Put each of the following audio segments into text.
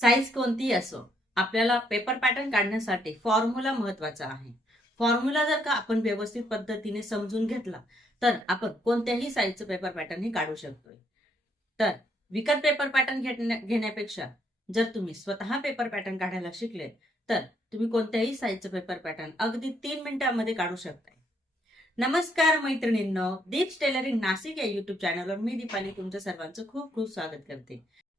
Size कोणतीही असो आपल्याला पेपर पॅटर्न काढण्यासाठी फॉर्म्युला महत्त्वाचा आहे. फॉर्म्युला जर का आपण व्यवस्थित पद्धतीने समजून घेतला तर आपण कोणत्याही साईजचं पेपर पॅटर्न हे काढू शकतोय. तर विकत पेपर पॅटर्न घेण्या- घेण्यापेक्षा जर तुम्ही स्वतः पेपर पॅटर्न काढायला शिकले तर तुम्ही कोणत्याही साईजचं पेपर पॅटर्न अगदी तीन मिनिटांमध्ये काढू शकताय. नमस्कार मैत्रिणींनो दीप्स टेलरिंग नाशिक या युट्यूब चॅनलवर मी दीपाली तुमच्या सर्वांचं खूप खूप स्वागत करते.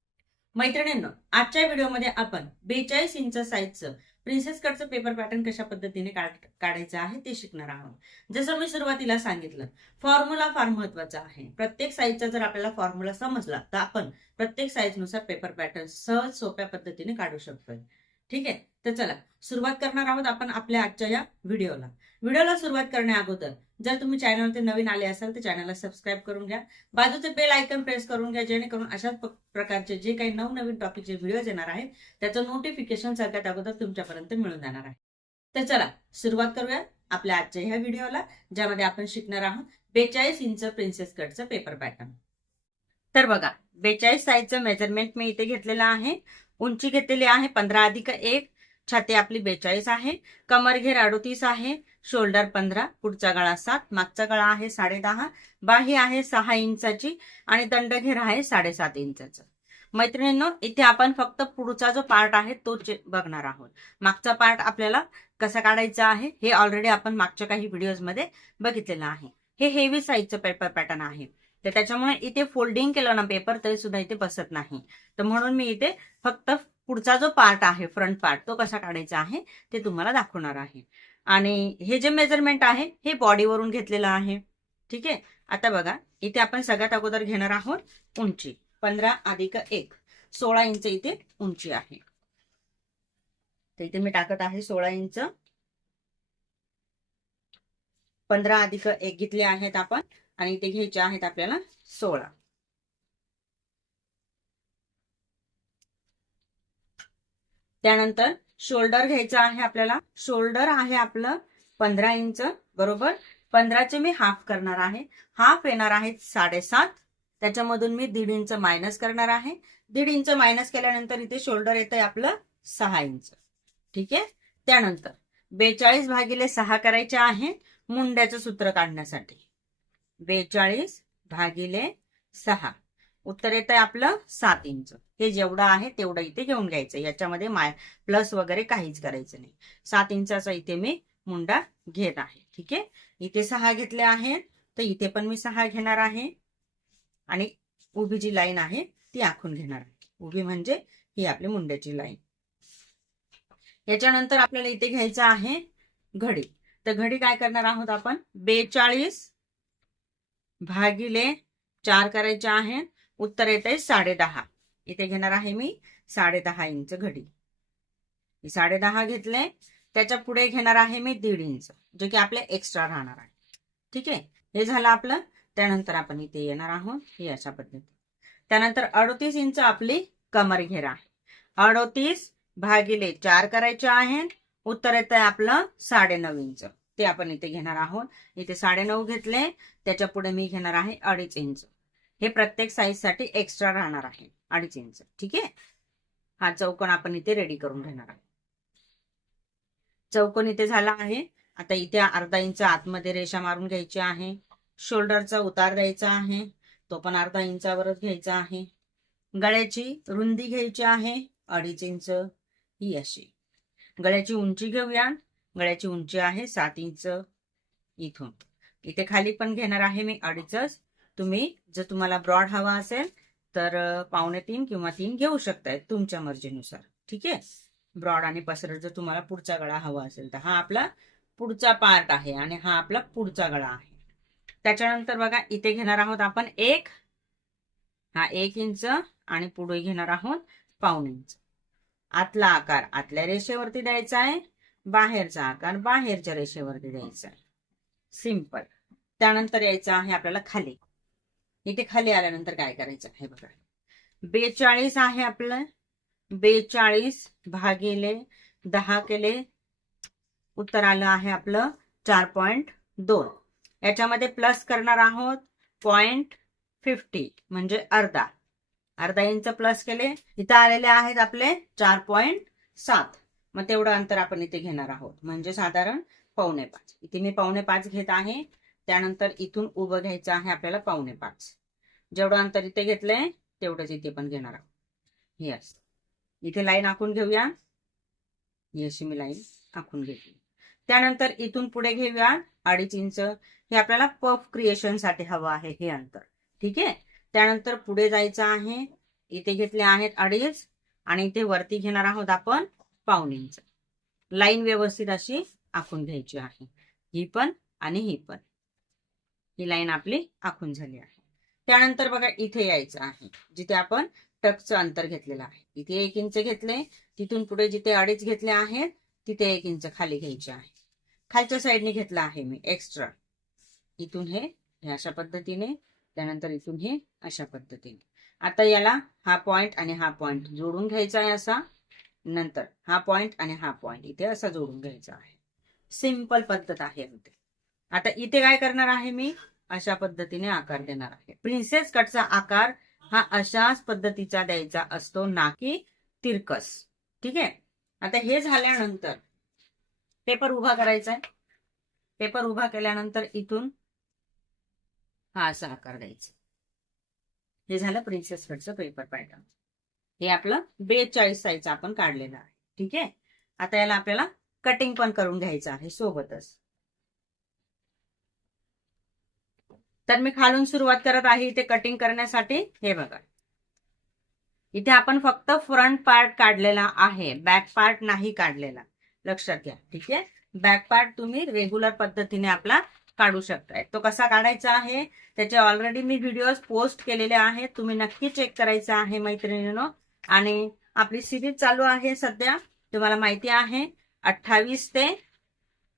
मैत्रिणींनो आजच्या व्हिडिओमध्ये आपण बेचाळीस इंच साईजचं प्रिन्सेस कटचं पेपर पॅटर्न कशा पद्धतीने काढायचं आहे ते शिकणार आहोत. जसं मी सुरुवातीला सांगितलं फॉर्म्युला फार महत्त्वाचा आहे. प्रत्येक साईजचा जर आपल्याला फॉर्म्युला समजला तर आपण प्रत्येक साईजनुसार पेपर पॅटर्न सहज सोप्या पद्धतीने काढू शकतोय. ठीक आहे? तर चला सुरुवात करणार आहोत आपण आपल्या आजच्या या व्हिडिओला. व्हिडिओला सुरुवात करण्या अगोदर जर तुम्ही चॅनलवरती नवीन आले असाल तर चॅनलला सबस्क्राईब करून घ्या. बाजूचे बेल आयकन प्रेस करून घ्या जेणेकरून अशाच प्रकारचे जे काही नवनवीन टॉपिकचे व्हिडिओज येणार आहेत त्याचं नोटिफिकेशन सगळ्यात अगोदर तुमच्यापर्यंत मिळून जाणार आहे. तर चला सुरुवात करूया आपल्या आजच्या ह्या व्हिडिओला ज्यामध्ये आपण शिकणार आहोत बेचाळीस इंच प्रिन्सेस कटचं पेपर पॅटर्न तर बघा बेचाळीस साईजचं मेजरमेंट मी इथे घेतलेलं आहे. उंची घेतलेली आहे पंधरा अधिक एक छाती आपली बेचाळीस आहे कमर घेर अडोतीस आहे शोल्डर पंधरा पुढचा गळा सात मागचा गळा आहे साडे दहा बाही आहे सहा इंचाची आणि दंडघेर आहे साडेसात इंचाचा. मैत्रिणींनो इथे आपण फक्त पुढचा जो पार्ट आहे तो बघणार आहोत. मागचा पार्ट आपल्याला कसा काढायचा आहे हे ऑलरेडी आपण मागच्या काही व्हिडिओजमध्ये बघितलेलं आहे. हे हेवी साईजचं पेपर पॅटर्न आहे. तर त्याच्यामुळे इथे फोल्डिंग केलं ना पेपर तरी सुद्धा इथे बसत नाही. तर म्हणून मी इथे फक्त पुढचा जो पार्ट आहे फ्रंट पार्ट तो कसा काढायचा आहे ते तुम्हाला दाखवणार आहे. आणि हे जे मेजरमेंट आहे हे बॉडीवरून घेतलेलं आहे. ठीक आहे? आता बघा इथे आपण सगळ्यात अगोदर घेणार आहोत उंची. पंधरा अधिक एक सोळा इंच इथे उंची आहे. तर इथे मी टाकत आहे सोळा इंच. पंधरा अधिक एक घेतले आहेत आपण आणि इथे घ्यायचे आहेत आपल्याला सोळा. त्यानंतर शोल्डर घ्यायचं आहे आपल्याला. शोल्डर आहे आपलं पंधरा इंच बरोबर? पंधराचे मी हाफ करणार आहे. हाफ येणार आहे साडेसात. त्याच्यामधून मी दीड इंच मायनस करणार आहे. दीड इंच मायनस केल्यानंतर इथे शोल्डर येत आहे आपलं सहा इंच ठीक आहे? त्यानंतर बेचाळीस भागिले सहा करायचे आहे मुंड्याचं सूत्र काढण्यासाठी. बेचाळीस भागिले सहा. उत्तर येत आहे आपलं सात इंच. हे जेवढं आहे तेवढं इथे घेऊन घ्यायचं. याच्यामध्ये माय प्लस वगैरे काहीच करायचं नाही. सात इंचाचा इथे मी मुंडा घेत आहे. ठीक आहे? इथे सहा घेतले आहेत. तर इथे पण मी सहा घेणार आहे. आणि उभी जी लाईन आहे ती आखून घेणार आहे. उभी म्हणजे ही आपली मुंड्याची लाईन. याच्यानंतर आपल्याला इथे घ्यायचं आहे घडी. तर घडी काय करणार आहोत आपण? बेचाळीस भागिले चार करायचे आहेत. उत्तर येत आहे साडेदहा इथे घेणार आहे मी साडेदहा इंच घडी. साडेदहा घेतले त्याच्या पुढे घेणार आहे मी दीड इंच जे की आपले एक्स्ट्रा राहणार आहे. ठीक आहे? हे झालं आपलं. त्यानंतर आपण इथे येणार आहोत. हे अशा पद्धती त्यानंतर अडतीस इंच आपली कमर घेर आहे. अडोतीस भागिले चार करायचे आहेत. उत्तर येत आहे आपलं साडेनऊ इंच. ते आपण इथे घेणार आहोत. इथे साडेनऊ घेतले. त्याच्या पुढे मी घेणार आहे अडीच इंच. हे प्रत्येक साईजसाठी एक्स्ट्रा राहणार आहे. अडीच इंच ठीक आहे? हा चौकोन आपण इथे रेडी करून घेणार आहे. चौकोन इथे झाला आहे. आता इथे अर्धा इंच आतमध्ये रेषा मारून घ्यायची आहे. शोल्डरचा उतार द्यायचा आहे. तो पण अर्धा इंचावरच घ्यायचा आहे. गळ्याची रुंदी घ्यायची आहे. अडीच इंच ही अशी. गळ्याची उंची घेऊया. गळ्याची उंची आहे सात इंच इथून. इथे खाली पण घेणार आहे मी अडीचच. तुम्ही जर तुम्हाला ब्रॉड हवा असेल तर पावणे तीन किंवा तीन घेऊ शकताय तुमच्या मर्जीनुसार. ठीक आहे? ब्रॉड आणि पसरट जर तुम्हाला पुढचा गळा हवा असेल तर हा आपला पुढचा पार्ट आहे आणि हा आपला पुढचा गळा आहे. त्याच्यानंतर बघा इथे घेणार आहोत आपण एक. हा एक इंच आणि पुढे घेणार आहोत पाऊन इंच. आतला आकार आतल्या रेषेवरती द्यायचा आहे बाहेरचा आकार बाहेरच्या रेषेवरती द्यायचा आहे. सिंपल त्यानंतर यायचं आहे आपल्याला खाली. इथे खाली आल्यानंतर काय करायचं हे बघा. बेचाळीस आहे आपलं. बेचाळीस भागिले दहा केले. उत्तर आलं आहे आपलं चार पॉइंट दोन. याच्यामध्ये प्लस करणार आहोत पॉइंट फिफ्टी म्हणजे अर्धा. अर्धा इंच प्लस केले. इथं आलेले आहेत आपले चार पॉईंट सात. मग तेवढं अंतर आपण इथे घेणार आहोत. म्हणजे साधारण पावणे पाच. इथे मी पावणे पाच घेत आहे. त्यानंतर इथून उभं घ्यायचं आहे आपल्याला पावणे पाच. जेवढं अंतर इथे घेतलंय तेवढंच इथे पण घेणार आहोत. येस इथे लाईन आखून घेऊया. ही अशी मी लाईन आखून घेतली. त्यानंतर इथून पुढे घेऊया अडीच इंच. हे आपल्याला पफ क्रिएशनसाठी हवं आहे हे अंतर. ठीक आहे? त्यानंतर पुढे जायचं आहे. इथे घेतले आहेत अडीच आणि इथे वरती घेणार आहोत आपण पाऊन इंच. लाईन व्यवस्थित अशी आखून घ्यायची आहे. ही पण आणि ही पण. ही लाईन आपली आखून झाली आहे. त्यानंतर बघा इथे यायचं आहे. जिथे आपण टकचं अंतर घेतलेलं आहे. इथे एक इंच घेतले तिथून पुढे जिथे अडीच घेतले आहेत तिथे एक इंच खाली घ्यायचे आहे. खालच्या साईडने घेतलं आहे मी एक्स्ट्रा. इथून हे अशा पद्धतीने त्यानंतर इथून हे अशा पद्धतीने. आता याला हा पॉइंट आणि हा पॉइंट जोडून घ्यायचा आहे असा. नंतर हा पॉइंट आणि हा पॉइंट इथे असा जोडून घ्यायचा आहे. सिंपल पद्धत आहे. आता इथे काय करणार आहे मी? अशा पद्धतीने आकार देणार आहे. प्रिन्सेस कटचा आकार हा अशाच पद्धतीचा द्यायचा असतो ना की तिरकस. ठीक आहे? आता हे झाल्यानंतर पेपर उभा करायचा आहे पेपर उभा केल्यानंतर इथून हा असा आकार द्यायचा. हे झालं प्रिन्सेस कटचं पेपर पॅटर्न हे आपलं बेचाळीस साईज आपण काढलेलं आहे. ठीक आहे? आता याला आपल्याला कटिंग पण करून घ्यायचं आहे सोबतच. तर मी खालून सुरुवात करत आहे इथे कटिंग करण्यासाठी. हे बघा. इथे आपण फक्त फ्रंट पार्ट काढलेला आहे. बॅक पार्ट नाही काढलेला. लक्षात घ्या. ठीक आहे? बॅक पार्ट तुम्ही रेग्युलर पद्धतीने आपला काढू शकताय. तो कसा काढायचा आहे? त्याचे ऑलरेडी मी व्हिडिओज पोस्ट केलेले आहेत. तुम्ही नक्की चेक करायचा आहे मैत्रिणीनो. आणि आपली सिरीज चालू आहे सध्या. तुम्हाला माहिती आहे अठ्ठावीस ते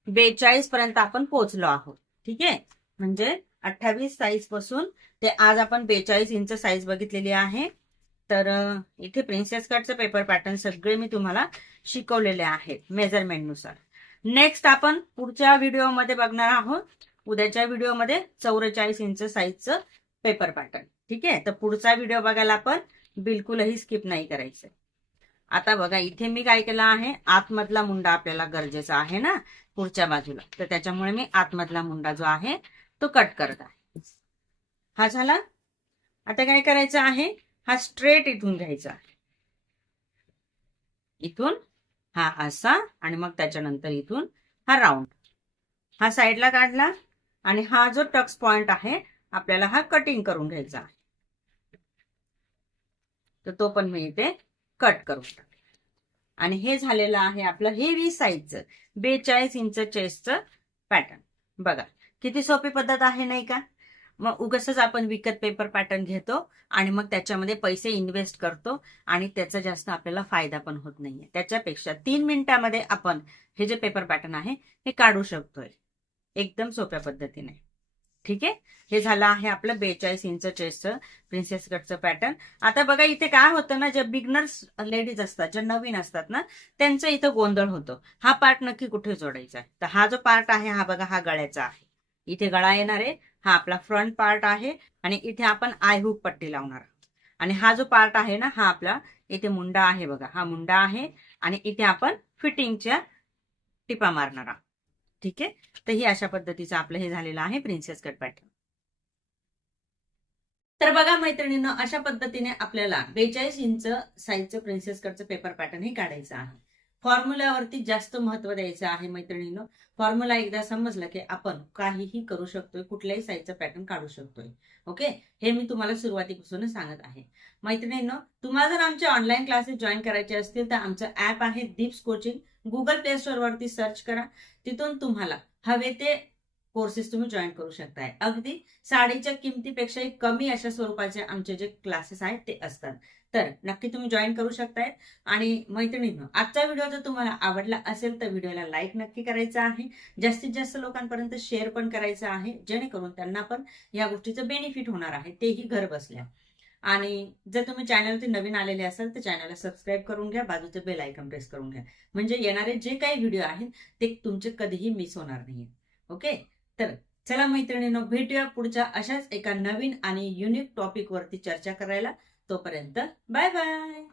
बेचाळीस पर्यंत आपण पोहोचलो आहोत. ठीक आहे? म्हणजे अठ्ठावीस साईजपासून ते आज आपण बेचाळीस इंच साईज बघितलेली आहे. तर इथे प्रिन्सेस कटचं पेपर पॅटर्न सगळे मी तुम्हाला शिकवलेले आहेत मेजरमेंटनुसार नेक्स्ट आपण पुढच्या व्हिडिओमध्ये बघणार आहोत. उद्याच्या व्हिडिओमध्ये चौवेचाळीस इंच साईजचं पेपर पॅटर्न ठीक आहे? तर पुढचा व्हिडिओ बघायला आपण बिलकुलही स्किप नाही करायचं. आता बघा इथे मी काय केलं आहे? आतमधला मुंडा आपल्याला गरजेचा आहे ना पुढच्या बाजूला. तर त्याच्यामुळे मी आतमधला मुंडा जो आहे तो कट करत आहे. हा झाला? आता काय करायचं आहे? हा स्ट्रेट इथून घ्यायचा आहे. इथून हा असा आणि मग त्याच्यानंतर इथून हा राऊंड हा साईडला काढला आणि हा जो टक्स पॉइंट आहे आपल्याला हा कटिंग करून घ्यायचा आहे. तर तो पण मी इथे कट करून आणि हे झालेलं आहे आपलं हेवी साईजचं बेचाळीस इंच चेस्टचं पॅटर्न बघा किती सोपी पद्धत आहे नाही का? मग उगसच आपण विकत पेपर पॅटर्न घेतो आणि मग त्याच्यामध्ये पैसे इन्व्हेस्ट करतो आणि त्याचा जास्त आपल्याला फायदा पण होत नाहीये. त्याच्यापेक्षा तीन मिनिटामध्ये आपण हे जे पेपर पॅटर्न आहे हे काढू शकतोय. एकदम सोप्या पद्धतीने. ठीक आहे? हे झालं आहे आपलं बेचाळीस इंच चेस्टचं प्रिन्सेस कटचं पॅटर्न आता बघा इथे काय होतं ना ज्या बिगनर्स लेडीज असतात ज्या नवीन असतात ना त्यांचं इथं गोंधळ होतो. हा पार्ट नक्की कुठे जोडायचा आहे? तर हा जो पार्ट आहे हा बघा हा गळ्याचा आहे. इथे गळा येणार आहे. हा आपला फ्रंट पार्ट आहे आणि इथे आपण आय हुक पट्टी लावणार आणि हा जो पार्ट आहे ना हा आपला इथे मुंडा आहे बघा. हा मुंडा आहे आणि इथे आपण फिटिंगच्या टिपा मारणार आहोत. ठीक आहे? तर ही अशा पद्धतीचं आपलं हे झालेलं आहे प्रिन्सेस कट पॅटर्न तर बघा मैत्रिणीनं अशा पद्धतीने आपल्याला बेचाळीस इंच साईजचं प्रिन्सेस कटचं पेपर पॅटर्न हे काढायचं आहे. फॉर्म्युल्यावरती जास्त महत्त्व द्यायचं आहे मैत्रिणीनं. फॉर्म्युला एकदा समजलं की आपण काहीही करू शकतोय कुठल्याही साईजचा पॅटर्न काढू शकतोय. ओके? हे मी तुम्हाला सुरुवातीपासूनच सांगत आहे. मैत्रिणींनो तुम्हाला जर आमचे ऑनलाईन क्लासेस जॉईन करायचे असतील तर आमचं ऍप आहे दीप्स कोचिंग गुगल प्ले स्टोअरवरती सर्च करा. तिथून तुम्हाला हवे ते कोर्सेस तुम्ही जॉईन करू शकताय. अगदी साडीच्या किमतीपेक्षाही कमी अशा स्वरूपाचे आमचे जे क्लासेस आहेत ते असतात. तर नक्की तुम्ही जॉईन करू शकताय. आणि मैत्रिणींनो आजचा व्हिडिओ जर तुम्हाला आवडला असेल तर व्हिडिओला लाईक नक्की करायचा आहे. जास्तीत जास्त लोकांपर्यंत शेअर पण करायचं आहे. जेणेकरून त्यांना पण या गोष्टीचं बेनिफिट होणार आहे. तेही घर बसल्या. आणि जर तुम्ही चॅनलवरती नवीन आलेले असाल तर चॅनलला सबस्क्राईब करून घ्या. बाजूचे बेल आयकॉन प्रेस करून घ्या. म्हणजे येणारे जे काही व्हिडिओ आहेत ते तुमचे कधीही मिस होणार नाही ओके तर चला मैत्रिणींनो भेटूया पुढच्या अशाच एका नवीन आणि युनिक टॉपिक वरती चर्चा करायला. तोपर्यंत बाय बाय